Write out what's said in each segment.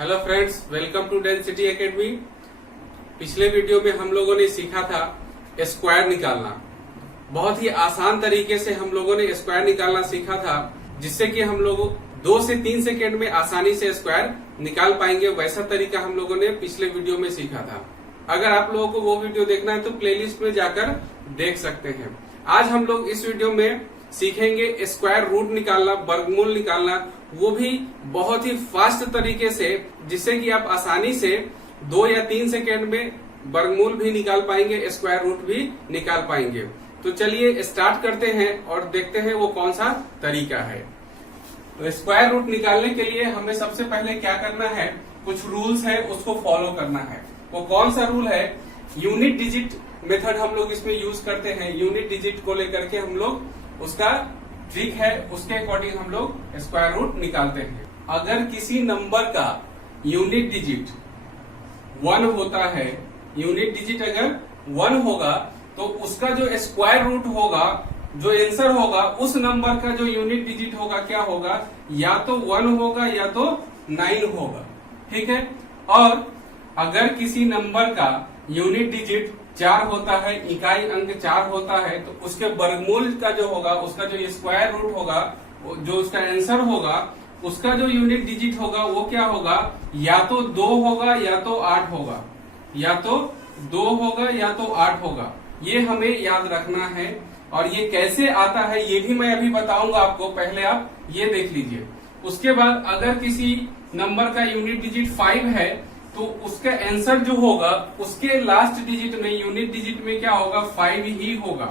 Hello friends, welcome to Density Academy. पिछले वीडियो में हम लोगों ने सीखा था स्क्वायर निकालना। बहुत ही आसान तरीके से हम लोगों ने स्क्वायर निकालना सीखा था, जिससे कि हम लोग 2 से 3 सेकेंड में आसानी से स्क्वायर निकाल पाएंगे। वैसा तरीका हम लोगों ने पिछले वीडियो में सीखा था। अगर आप लोगों को वो वीडियो देखना है तो प्लेलिस्ट में जाकर देख सकते हैं। आज हम लोग इस वीडियो में सीखेंगे स्क्वायर रूट निकालना, वर्गमूल निकालना, वो भी बहुत ही फास्ट तरीके से, जिससे कि आप आसानी से 2 या 3 सेकेंड में वर्गमूल भी निकाल पाएंगे, स्क्वायर रूट भी निकाल पाएंगे। तो चलिए स्टार्ट करते हैं और देखते हैं वो कौन सा तरीका है। तो स्क्वायर रूट निकालने के लिए हमें सबसे पहले क्या करना है, कुछ रूल्स है उसको फॉलो करना है। वो कौन सा रूल है? यूनिट डिजिट मेथड हम लोग इसमें यूज करते हैं। यूनिट डिजिट को लेकर के हम लोग उसका ट्रिक है, उसके अकॉर्डिंग हम लोग स्क्वायर रूट निकालते हैं। अगर किसी नंबर का यूनिट डिजिट 1 होता है, यूनिट डिजिट अगर 1 होगा तो उसका जो स्क्वायर रूट होगा, जो आंसर होगा, उस नंबर का जो यूनिट डिजिट होगा क्या होगा? या तो 1 होगा या तो 9 होगा। ठीक है। और अगर किसी नंबर का यूनिट डिजिट 4 होता है, इकाई अंक 4 होता है, तो उसके वर्गमूल का जो होगा, उसका जो स्क्वायर रूट होगा, जो उसका आंसर होगा, उसका जो यूनिट डिजिट होगा वो क्या होगा? या तो 2 होगा या तो 8 होगा, या तो 2 होगा या तो 8 होगा। ये हमें याद रखना है। और ये कैसे आता है ये भी मैं अभी बताऊंगा आपको, पहले आप ये देख लीजिए। उसके बाद अगर किसी नंबर का यूनिट डिजिट 5 है तो उसका आंसर जो होगा उसके लास्ट डिजिट में, यूनिट डिजिट में क्या होगा? 5 ही होगा।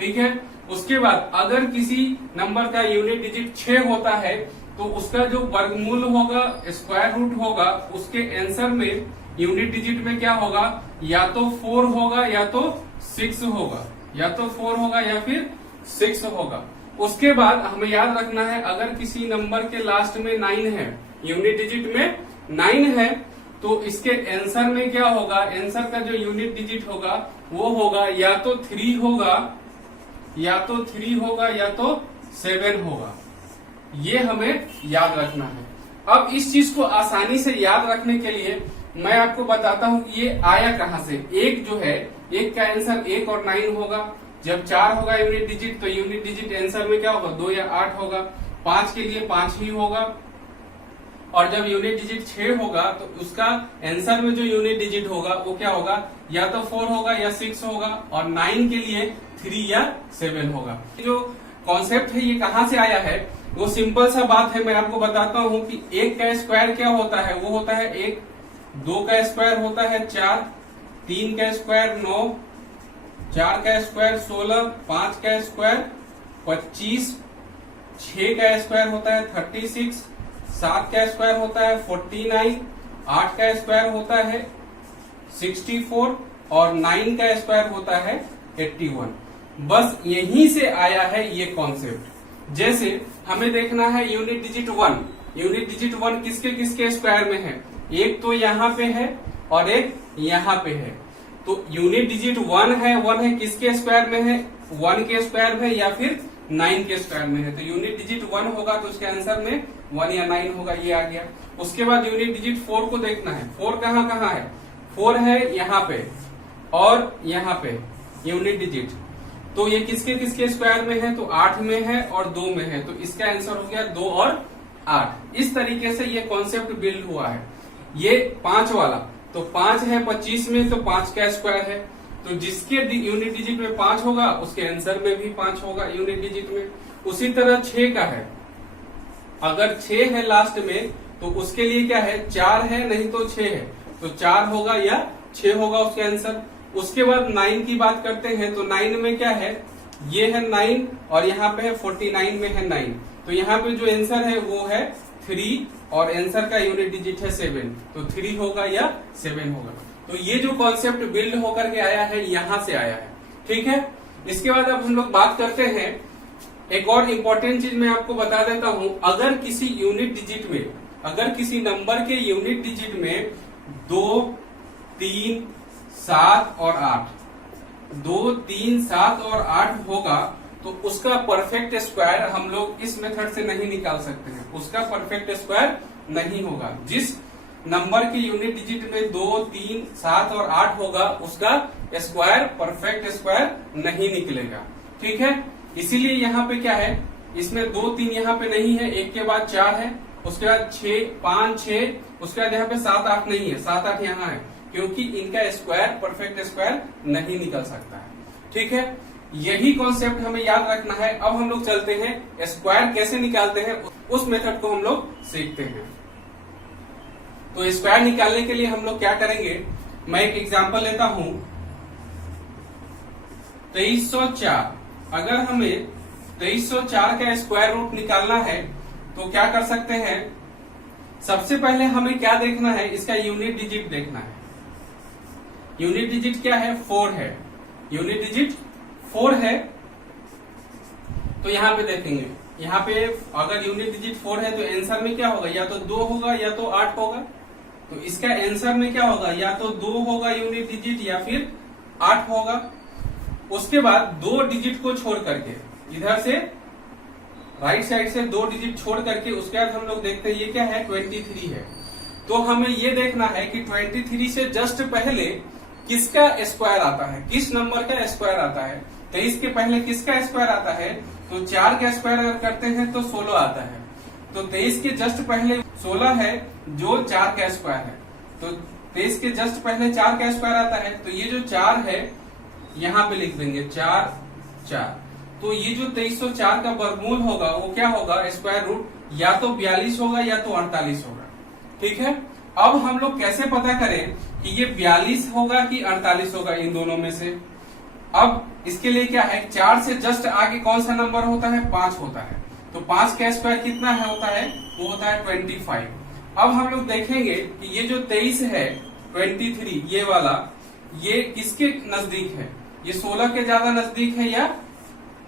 ठीक है। उसके बाद अगर किसी नंबर का यूनिट डिजिट 6 होता है तो उसका जो वर्गमूल होगा, स्क्वायर रूट होगा, उसके आंसर में यूनिट डिजिट में क्या होगा? या तो 4 होगा या तो 6 होगा, या तो 4 होगा या फिर 6 होगा। उसके बाद हमें याद रखना है, अगर किसी नंबर के लास्ट में 9 है, यूनिट डिजिट में 9 है, तो इसके आंसर में क्या होगा? आंसर का जो यूनिट डिजिट होगा वो होगा या तो 3 होगा, या तो 3 होगा या तो 7 होगा। ये हमें याद रखना है। अब इस चीज को आसानी से याद रखने के लिए मैं आपको बताता हूँ कि ये आया कहाँ से। एक जो है, एक का आंसर 1 और 9 होगा। जब 4 होगा यूनिट डिजिट, तो यूनिट डिजिट आंसर में क्या होगा? 2 या 8 होगा। 5 के लिए 5 ही होगा। और जब यूनिट डिजिट 6 होगा तो उसका आंसर में जो यूनिट डिजिट होगा वो क्या होगा? या तो 4 होगा या 6 होगा। और 9 के लिए 3 या 7 होगा। जो कॉन्सेप्ट है ये कहाँ से आया है? वो सिंपल सा बात है, मैं आपको बताता हूँ कि 1 का स्क्वायर क्या होता है? वो होता है 1, 2 का स्क्वायर होता है 4, 3 का स्क्वायर 9, 4 का स्क्वायर 16, 5 का स्क्वायर 25, 6 का स्क्वायर होता है 36, 7 का स्क्वायर होता है 49, 8 का स्क्वायर होता है 64 और 9 का स्क्वायर होता है 81। बस यहीं से आया है ये कॉन्सेप्ट। जैसे हमें देखना है यूनिट डिजिट 1, यूनिट डिजिट 1 किसके किसके स्क्वायर में है? एक तो यहाँ पे है और एक यहाँ पे है। तो यूनिट डिजिट 1 है किसके स्क्वायर में है? 1 के स्क्वायर में या फिर 9 के स्क्वायर में है। तो यूनिट डिजिट 1 होगा तो उसके आंसर में 1 या 9 होगा, ये आ गया। उसके बाद यूनिट डिजिट 4 को देखना है। 4 कहाँ कहाँ है? 4 है यहाँ पे और यहाँ पे यूनिट डिजिट। तो ये किसके किसके स्क्वायर में है? तो 8 में है और 2 में है। तो इसका आंसर हो गया 2 और 8। इस तरीके से ये कॉन्सेप्ट बिल्ड हुआ है। ये 5 वाला, तो 5 है 25 में, तो 5 का स्क्वायर है। तो जिसके यूनिट डिजिट में 5 होगा उसके आंसर में भी 5 होगा यूनिट डिजिट में। उसी तरह 6 का है, अगर 6 है लास्ट में तो उसके लिए क्या है? 4 है नहीं तो 6 है, तो 4 होगा या 6 होगा उसके आंसर। उसके बाद 9 की बात करते हैं तो 9 में क्या है? ये है 9 और यहाँ पे है 49 में है 9। तो यहाँ पे जो आंसर है वो है 3 और आंसर का यूनिट डिजिट है 7, तो 3 होगा या 7 होगा। तो ये जो कॉन्सेप्ट बिल्ड होकर के आया है यहाँ से आया है। ठीक है। इसके बाद अब हम लोग बात करते हैं, एक और इम्पोर्टेंट चीज मैं आपको बता देता हूं। अगर किसी यूनिट डिजिट में, अगर किसी नंबर के यूनिट डिजिट में 2, 3, 7 और 8, 2, 3, 7 और 8 होगा तो उसका परफेक्ट स्क्वायर हम लोग इस मेथड से नहीं निकाल सकते हैं। उसका परफेक्ट स्क्वायर नहीं होगा। जिस नंबर के यूनिट डिजिट में 2, 3, 7 और 8 होगा उसका स्क्वायर परफेक्ट स्क्वायर नहीं निकलेगा। ठीक है, इसीलिए यहाँ पे क्या है, इसमें 2, 3 यहाँ पे नहीं है, एक के बाद 4 है, उसके बाद 6, 5, 6, उसके बाद यहाँ पे 7, 8 नहीं है, 7, 8 यहाँ है, क्योंकि इनका स्क्वायर परफेक्ट स्क्वायर नहीं निकल सकता है। ठीक है, यही कॉन्सेप्ट हमें याद रखना है। अब हम लोग चलते हैं स्क्वायर कैसे निकालते हैं, उस मेथड को हम लोग सीखते हैं। तो स्क्वायर निकालने के लिए हम लोग क्या करेंगे, मैं एक एग्जांपल लेता हूं। 2304, अगर हमें 2304 का स्क्वायर रूट निकालना है तो क्या कर सकते हैं, सबसे पहले हमें क्या देखना है, इसका यूनिट डिजिट देखना है। यूनिट डिजिट क्या है, 4 है, यूनिट डिजिट 4 है। तो यहाँ पे देखेंगे, यहाँ पे अगर यूनिट डिजिट 4 है तो आंसर में क्या होगा, या तो 2 होगा या तो 8 होगा। तो इसका आंसर में क्या होगा, या तो 2 होगा यूनिट डिजिट या फिर 8 होगा। उसके बाद 2 डिजिट को छोड़ करके, इधर से राइट साइड से 2 डिजिट छोड़ करके उसके बाद हम लोग देखते हैं ये क्या है, 23 है। तो हमें ये देखना है कि 23 से जस्ट पहले किसका स्क्वायर आता है, किस नंबर का स्क्वायर आता है। 23 के पहले किसका स्क्वायर आता है, तो 4 का स्क्वायर अगर करते हैं तो 16 आता है। तो 23 के जस्ट पहले 16 है जो 4 का स्क्वायर है, तो 23 के जस्ट पहले 4 का स्क्वायर आता है। तो ये जो 4 है यहाँ पे लिख देंगे 4, 4। तो ये जो 2304 का वर्गमूल होगा वो क्या होगा, स्क्वायर रूट या तो 42 होगा या तो 48 होगा। ठीक है, अब हम लोग कैसे पता करें कि ये 42 होगा कि 48 होगा, इन दोनों में से। अब इसके लिए क्या है, 4 से जस्ट आगे कौन सा नंबर होता है, 5 होता है। तो 5 का स्क्वायर कितना है होता है, वो होता है 25। अब हम लोग देखेंगे कि ये जो 23 है, 23 ये वाला, ये किसके नजदीक है, ये 16 के ज्यादा नजदीक है या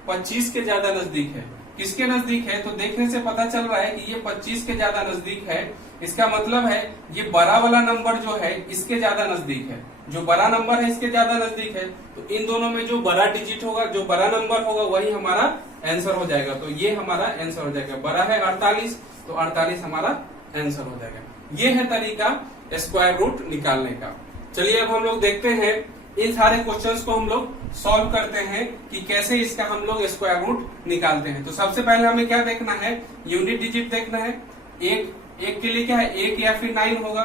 25 के ज्यादा नजदीक है, किसके नजदीक है। तो देखने से पता चल रहा है कि ये 25 के ज्यादा नजदीक है। इसका मतलब है ये बड़ा वाला नंबर जो है इसके ज्यादा नजदीक है, जो बड़ा नंबर है इसके ज्यादा नजदीक है। तो इन दोनों में जो बड़ा डिजिट होगा, जो बड़ा नंबर होगा, वही हमारा आंसर हो जाएगा। तो ये हमारा आंसर हो जाएगा, बड़ा है 48, तो 48 हमारा आंसर हो जाएगा। ये है तरीका स्क्वायर रूट निकालने का। चलिए अब हम लोग देखते हैं, इन सारे क्वेश्चंस को हम लोग सॉल्व करते हैं कि कैसे इसका हम लोग स्क्वायर रूट निकालते हैं। तो सबसे पहले हमें क्या देखना है, यूनिट डिजिट देखना है। एक के लिए क्या है, 1 या फिर 9 होगा,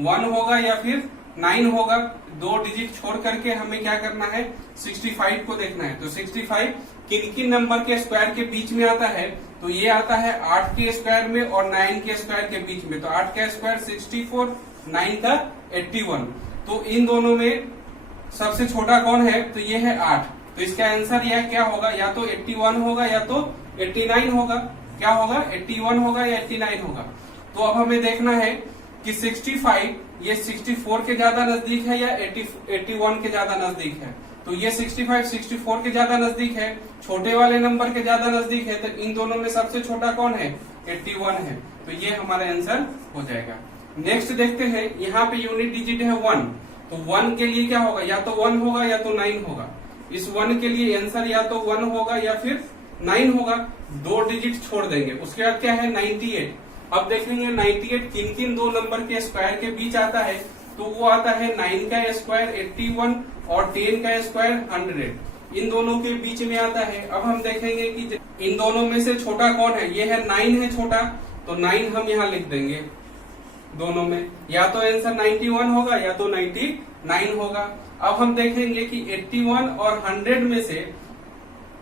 1 होगा या फिर 9 होगा। 2 डिजिट छोड़ करके हमें क्या करना है, 65 को देखना है। तो 65 किन किन नंबर के स्क्वायर के बीच में आता है, तो ये आता है 8 के स्क्वायर में और 9 के स्क्वायर के बीच में। तो 8 का स्क्वायर 64, 9 का 81। तो इन दोनों में सबसे छोटा कौन है, तो ये है 8। तो इसका आंसर यह क्या होगा, या तो 81 होगा या तो 89 होगा। क्या होगा, 81 होगा या 89 होगा। तो अब हमें देखना है कि 65 ये 64 के ज्यादा नजदीक है या 81 के ज्यादा नजदीक है। तो ये 65 64 के ज्यादा नजदीक है, छोटे वाले नंबर के ज्यादा नजदीक है। तो इन दोनों में सबसे छोटा कौन है, 81 है। तो ये हमारा आंसर हो जाएगा। नेक्स्ट देखते हैं, यहाँ पे यूनिट डिजिट है 1। तो 1 के लिए क्या होगा, या तो 1 होगा या तो 9 होगा। इस 1 के लिए आंसर या तो 1 होगा या फिर 9 होगा। 2 डिजिट छोड़ देंगे। उसके बाद क्या है, 98। अब देखेंगे 98 किन किन 2 नंबर के स्क्वायर के बीच आता है। तो वो आता है 9 का स्क्वायर 81 और 10 का स्क्वायर 100। इन दोनों के बीच में आता है। अब हम देखेंगे कि इन दोनों में से छोटा कौन है, ये है 9 है छोटा। तो 9 हम यहाँ लिख देंगे। दोनों में या तो आंसर 91 होगा या तो 99 होगा। अब हम देखेंगे कि 81 और 100 में से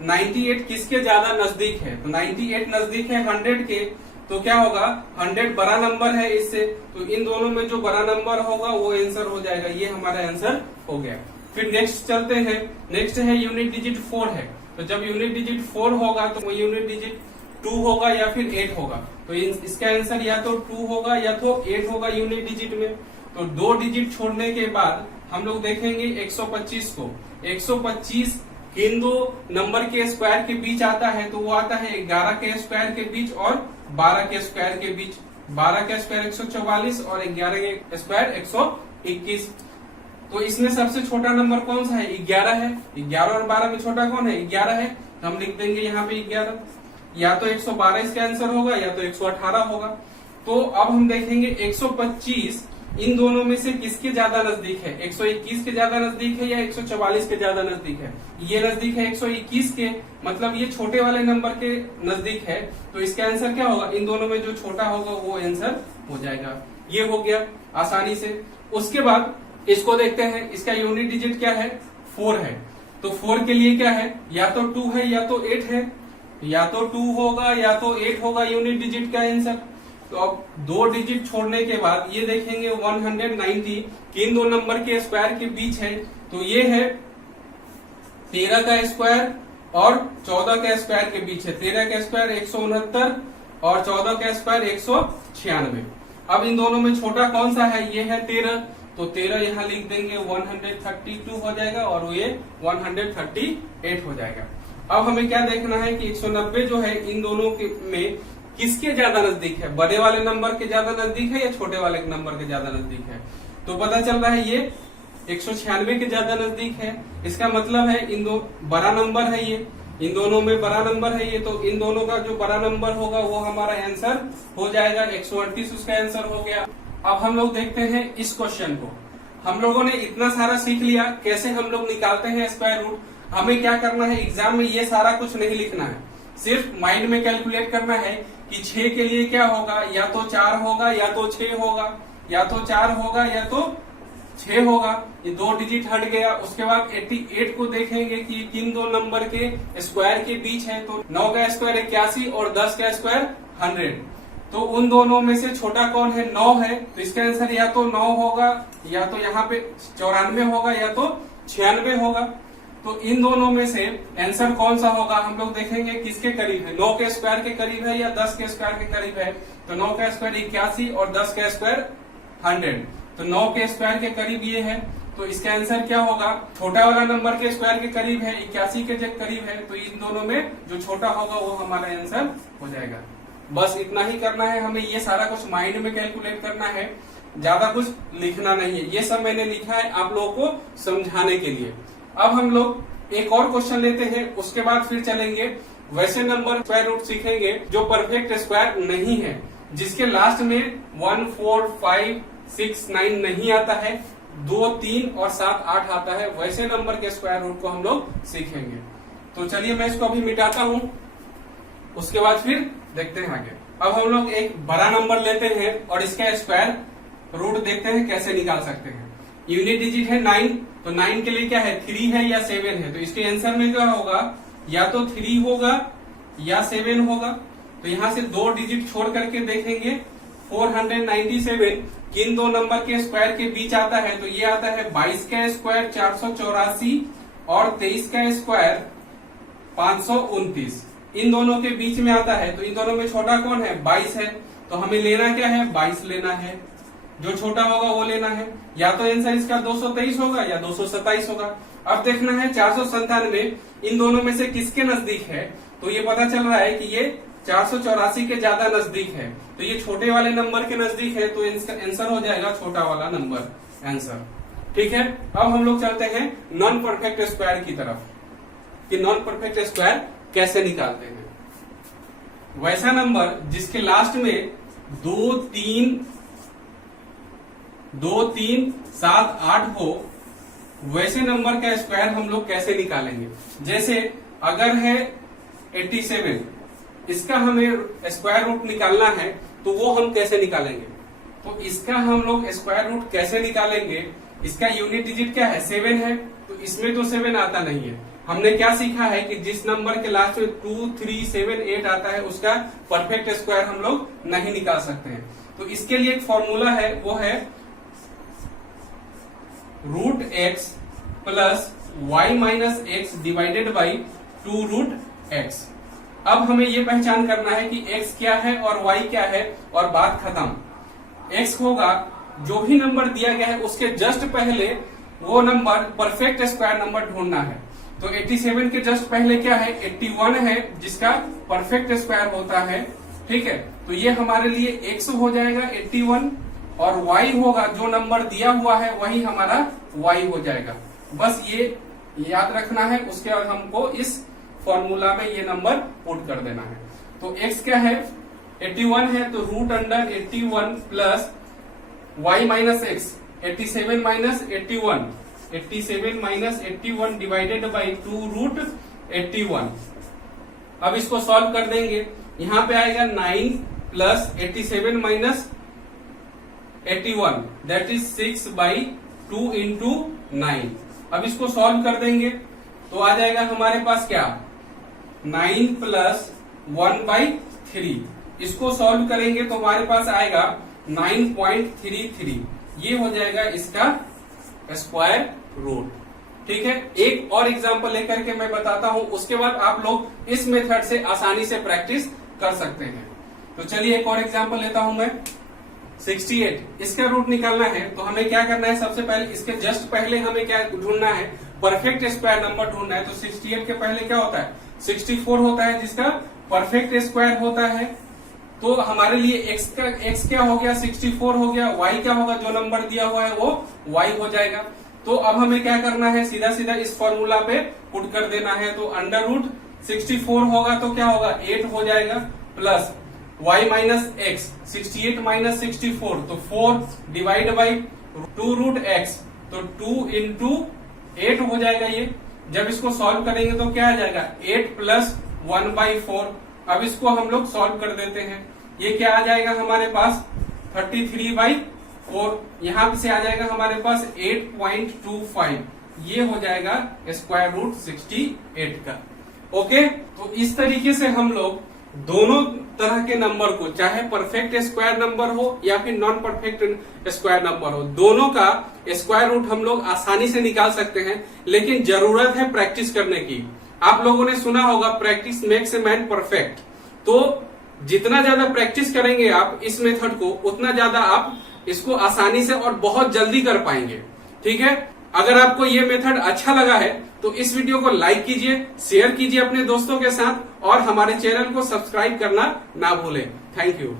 98 किसके ज्यादा नजदीक है। तो 98 नजदीक है 100 के। तो क्या होगा, 100 बड़ा नंबर है इससे। तो इन दोनों में जो बड़ा नंबर होगा वो आंसर हो जाएगा। ये हमारा आंसर हो गया। फिर नेक्स्ट चलते हैं। नेक्स्ट है यूनिट डिजिट 4 है। तो जब यूनिट डिजिट 4 होगा तो वो यूनिट डिजिट 2 होगा या फिर 8 होगा। तो इसका आंसर या तो 2 होगा या तो 8 होगा यूनिट डिजिट में। तो 2 डिजिट छोड़ने के बाद हम लोग देखेंगे 125 को। 125 किन 2 नंबर के स्क्वायर के बीच आता है, तो वो आता है 11 के स्क्वायर के बीच और 12 के स्क्वायर के बीच। 12 का स्क्वायर 144 और 11 के स्क्वायर 121। तो इसमें सबसे छोटा नंबर कौन सा है, 11 है। 11 और 12 में छोटा कौन है, 11 है। तो हम लिख देंगे यहाँ पे 11। या तो 112 इसका आंसर होगा या तो 118 होगा। तो अब हम देखेंगे 125 इन दोनों में से किसके ज्यादा नजदीक है, 121 के ज्यादा नजदीक है या 144 के ज्यादा नजदीक है। ये नजदीक है 121 के, मतलब ये छोटे वाले नंबर के नजदीक है, तो इसका आंसर क्या होगा, इन दोनों में जो छोटा होगा वो आंसर हो जाएगा। ये हो गया आसानी से। उसके बाद इसको देखते हैं, इसका यूनिट डिजिट क्या है, 4 है। तो 4 के लिए क्या है, या तो 2 है या तो 8 है, या तो 2 होगा या तो 8 होगा यूनिट डिजिट का आंसर। तो अब 2 डिजिट छोड़ने के बाद ये देखेंगे 190 कि इन दो नंबर के स्क्वायर के बीच है, तो ये है 13 का स्क्वायर और 14 का स्क्वायर के बीच है। 13 का स्क्वायर 169 और 14 का स्क्वायर 196। अब इन दोनों में छोटा कौन सा है, ये है 13, तो 13 यहाँ लिख देंगे, 132 हो जाएगा और ये 138 हो जाएगा। अब हमें क्या देखना है कि 190 जो है इन दोनों के में किसके ज्यादा नजदीक है, बड़े वाले नंबर के ज्यादा नजदीक है या छोटे वाले नंबर के ज्यादा नजदीक है। तो पता चल रहा है ये 196 के ज्यादा नजदीक है। इसका मतलब है इन दो बड़ा नंबर है, ये इन दोनों में बड़ा नंबर है ये, तो इन दोनों का जो बड़ा नंबर होगा वो हमारा आंसर हो जाएगा। 138 उसका आंसर हो गया। अब हम लोग देखते हैं इस क्वेश्चन को। हम लोगों ने इतना सारा सीख लिया कैसे हम लोग निकालते हैं स्क्वायर रूट। हमें क्या करना है, एग्जाम में ये सारा कुछ नहीं लिखना है, सिर्फ माइंड में कैलकुलेट करना है कि 6 के लिए क्या होगा, या तो 4 होगा या तो 6 होगा, या तो 4 होगा या तो 6 होगा। ये 2 डिजिट हट गया। उसके बाद 88 को देखेंगे कि किन दो नंबर के स्क्वायर के बीच है, तो 9 का स्क्वायर 81 और 10 का स्क्वायर 100। तो उन दोनों में से छोटा कौन है, 9 है, तो इसका आंसर या तो 9 होगा या तो यहाँ पे 94 होगा या तो 96 होगा। तो इन दोनों में से आंसर कौन सा होगा, हम लोग देखेंगे किसके करीब है, 9 के स्क्वायर के करीब है या 10 के स्क्वायर के करीब है। तो 9 का स्क्वायर 81 और 10 का स्क्वायर 100, तो 9 के स्क्वायर के करीब ये है। तो इसका आंसर क्या होगा, छोटा वाला नंबर के स्क्वायर के करीब है, 81 के करीब है, तो इन दोनों में जो छोटा होगा वो हमारा आंसर हो जाएगा। बस इतना ही करना है हमें, ये सारा कुछ माइंड में कैलकुलेट करना है, ज्यादा कुछ लिखना नहीं है। ये सब मैंने लिखा है आप लोगों को समझाने के लिए। अब हम लोग एक और क्वेश्चन लेते हैं, उसके बाद फिर चलेंगे वैसे नंबर स्क्वायर रूट सीखेंगे जो परफेक्ट स्क्वायर नहीं है, जिसके लास्ट में 1, 4, 5, 6, 9 नहीं आता है, 2, 3 और 7, 8 आता है। वैसे नंबर के स्क्वायर रूट को हम लोग सीखेंगे। तो चलिए मैं इसको अभी मिटाता हूँ, उसके बाद फिर देखते हैं आगे। अब हम लोग एक बड़ा नंबर लेते हैं और इसका स्क्वायर रूट देखते हैं कैसे निकाल सकते हैं। यूनिट डिजिट है 9, तो 9 के लिए क्या है, 3 है या 7 है। तो इसके आंसर में क्या होगा, या तो 3 होगा या 7 होगा। तो यहाँ से 2 डिजिट छोड़ करके देखेंगे 497 किन दो नंबर के स्क्वायर के बीच आता है। तो ये आता है 22 का स्क्वायर 484 और 23 का स्क्वायर 529, इन दोनों के बीच में आता है। तो इन दोनों में छोटा कौन है, 22 है, तो हमें लेना क्या है, 22 लेना है, जो छोटा होगा वो लेना है। या तो आंसर इसका 223 होगा या 227 होगा। अब देखना है 497 इन दोनों में से किसके नजदीक है। तो ये पता चल रहा है कि ये 484 के ज्यादा नजदीक है, तो ये छोटे वाले नंबर के नजदीक है, तो इसका आंसर हो जाएगा छोटा वाला नंबर आंसर। ठीक है, अब हम लोग चलते हैं नॉन परफेक्ट स्क्वायर की तरफ कि नॉन परफेक्ट स्क्वायर कैसे निकालते हैं। वैसा नंबर जिसके लास्ट में 2, 3, 7, 8 हो, वैसे नंबर का स्क्वायर हम लोग कैसे निकालेंगे। जैसे अगर है 87, इसका हमें स्क्वायर रूट निकालना है, तो वो हम कैसे निकालेंगे। तो इसका हम लोग स्क्वायर रूट कैसे निकालेंगे, इसका यूनिट डिजिट क्या है, 7 है, तो इसमें तो 7 आता नहीं है। हमने क्या सीखा है कि जिस नंबर के लास्ट में 2, 3, 7, 8 आता है उसका परफेक्ट स्क्वायर हम लोग नहीं निकाल सकते हैं। तो इसके लिए एक फॉर्मूला है, वो है √x plus y minus x divided by 2√x। अब हमें ये पहचान करना है कि x क्या है और y क्या है, और बात खत्म। x होगा जो भी नंबर दिया गया है उसके जस्ट पहले वो नंबर परफेक्ट स्क्वायर नंबर ढूंढना है। तो 87 के जस्ट पहले क्या है, 81 है, जिसका परफेक्ट स्क्वायर होता है। ठीक है, तो ये हमारे लिए x हो जाएगा 81, और y होगा जो नंबर दिया हुआ है वही हमारा y हो जाएगा। बस ये याद रखना है, उसके बाद हमको इस फॉर्मूला में ये नंबर पुट कर देना है। तो x क्या है 81 है तो root under 81 plus y minus x 87 minus 81 87 minus 81 divided by 2 root 81। अब इसको सॉल्व कर देंगे, यहां पे आएगा 9 plus 87 minus 81 that is 6 by 2 into 9। अब इसको सॉल्व कर देंगे तो आ जाएगा हमारे पास क्या 9 प्लस 1 बाई 3। इसको सॉल्व करेंगे तो हमारे पास आएगा 9.33। ये हो जाएगा इसका स्क्वायर रूट। ठीक है, एक और एग्जांपल लेकर के मैं बताता हूं, उसके बाद आप लोग इस मेथड से आसानी से प्रैक्टिस कर सकते हैं। तो चलिए एक और एग्जांपल लेता हूं मैं। 68 इसका रूट निकालना है तो हमें क्या करना है, सबसे पहले इसके जस्ट पहले हमें क्या ढूंढना है, परफेक्ट स्क्वायर नंबर ढूंढना है। तो 68 के पहले क्या होता है 64 होता है जिसका परफेक्ट स्क्वायर होता है। तो हमारे लिए x क्या हो गया 64 हो गया, y क्या होगा जो नंबर दिया हुआ है वो y हो जाएगा। तो अब हमें क्या करना है, सीधा सीधा इस फॉर्मूला पे पुट कर देना है। तो अंडर रूट 64 होगा तो क्या होगा 8 हो जाएगा, plus y minus x 68 minus 64 तो 4 डिवाइड बाई 2 रूट x तो 2 इंटू 8 हो जाएगा ये। जब इसको सॉल्व करेंगे तो क्या आ जाएगा 8 प्लस 1 बाई 4। अब इसको हम लोग सॉल्व कर देते हैं, ये क्या आ जाएगा हमारे पास 33 बाई 4। यहां से आ जाएगा हमारे पास 8.25। ये हो जाएगा स्क्वायर रूट 68 का। ओके, तो इस तरीके से हम लोग दोनों तरह के नंबर को, चाहे परफेक्ट स्क्वायर नंबर हो या फिर नॉन परफेक्ट स्क्वायर नंबर हो, दोनों का स्क्वायर रूट हम लोग आसानी से निकाल सकते हैं। लेकिन जरूरत है प्रैक्टिस करने की। आप लोगों ने सुना होगा practice makes a man perfect. तो जितना ज्यादा प्रैक्टिस करेंगे आप इस मेथड को, उतना ज्यादा आप इसको आसानी से और बहुत जल्दी कर पाएंगे। ठीक है, अगर आपको ये मेथड अच्छा लगा है तो इस वीडियो को लाइक कीजिए, शेयर कीजिए अपने दोस्तों के साथ और हमारे चैनल को सब्सक्राइब करना ना भूलें। Thank you.